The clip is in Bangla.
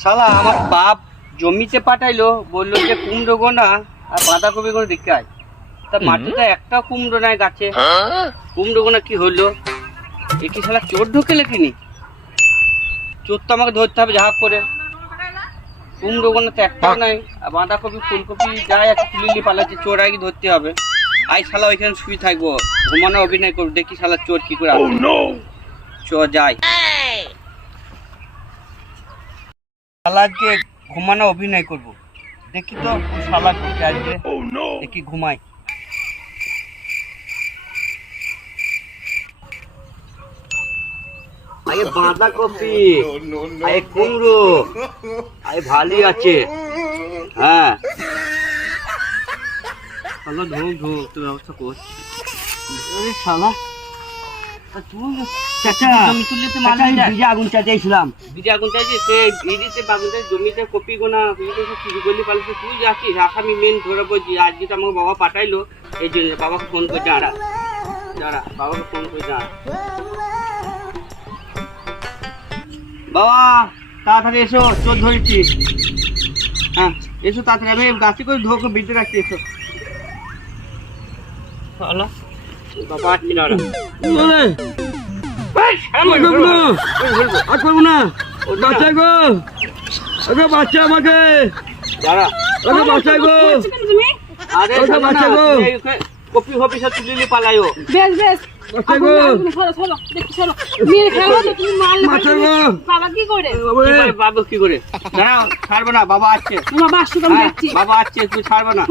শালা আমার বাপ জমিতে পাঠাইলো, বললো যে কুমড়ো গোনা আর বাঁধাকপি গোনা দেখতে আয়। তা মাটিতে একটা কুমড়ো নাই গাছে, কুমড়ো গোনা কি হলো? এ কি শালা চোর ঢুকেলে কিনি? চোর তো আমাকে ধরতে হবে যা হোক করে। কুমড়ো গোনা তো একটাও নাই, আর বাঁধাকপি ফুলকপি যাই একটা তুলিলি পালাচ্ছে, চোর আগে ধরতে হবে। আই শালা ওইখানে শুয়ে থাকবো, ঘুমানো অভিনয় করবো, দেখি শালা চোর কি করে আসে। চোর যাই শালাকে ঘুমানো অভিনয় করবো, দেখি তো শালা ঢুকে আসবে, দেখি ঘুমাই। আরে বাঁধাকপি, আরে কুমড়ো, আরে ভালোই আছে। হ্যাঁ শালা ঢোক ঢোক, তো ব্যবস্থা কর। আরে শালা চাচা, জমি তুলতে মানে বিজে আগুন চাইছিলাম। বিজে আগুন চাইছি, সে বিড়িতে বাগুনটা জমিতে কপি গোনা চুরি করলে পালিয়ে তুই যাচ্ছিস। আসামি মেন ধরে বলছি, আজকে তো আমাকে বাবা পাঠাইলো, এই জন্য বাবাকে ফোন করে দাঁড়া দাঁড়া, বাবাকে ফোন করে দাঁড়া। বাবা তাড়াতাড়ি এসো, চোর ধরেছি। হ্যাঁ এসো তাড়াতাড়ি, আমি গাছি করে ধোকে বিদ্যুৎ রাখছি, এসো। বাবা আসছি না, বাচ্চা আমাকে কপি ফপি সব তুলে পালাইও। বেশ বেশ বাবু কি করে দাঁড়াও, ছাড়বো না, বাবা আসছে, বাবা আসছে, তুই ছাড়বো না।